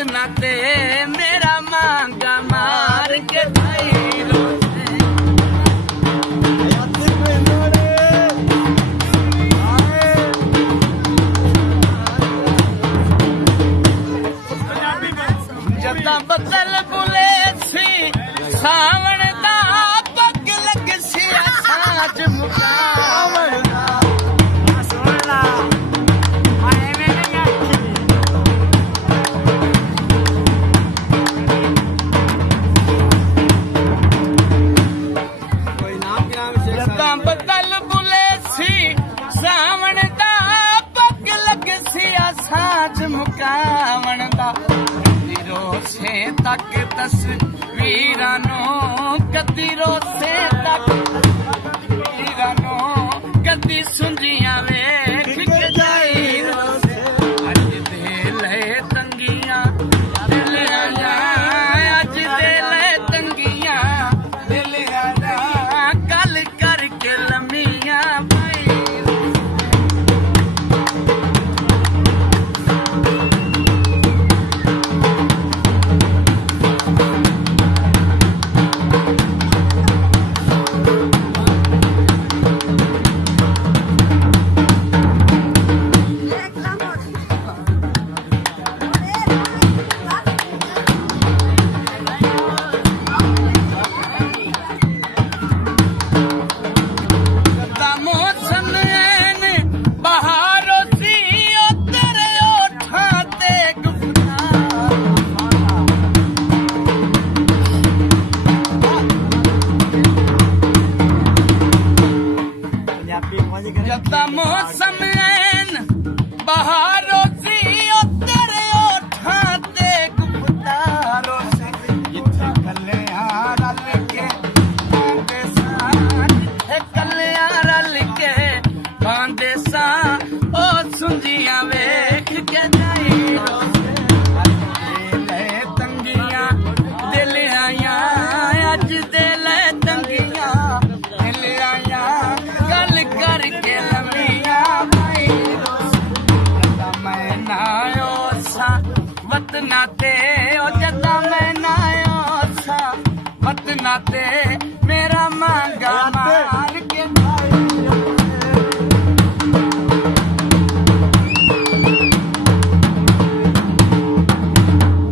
वतना ते मेरा मांगा मार के भाई रोते जदा बदल बुले सी सावण दा पग लग सी साज मुकावण दा सोला आए मेरी अखी कोई नाम जदा बदल बुले सी सावण दा पग लग सी साज मुकावण दा रोसे तक तस्वीरां नो कदी रोसे तक तस्वीरां नो कदी सुंजियां वेख के जाई रोसे अज दे ले तंगियां दिल आया अज दे ले तंगियां दिल आया गल करके लम्मियां जदा मौसम ऐन बहारों सी तेरे ओठां ते गुफ्तारों से जिथे कलियां रल के बांदे सां जिथे कलियां रल के बांदे सां ओ सुंजियां वेख के जाई ले तंगियां दिल आया अज दे ले तंगियां दिल आया गल करके वतना ते ओ जदा मैं ना आयो सा वतना ते मेरा मांगा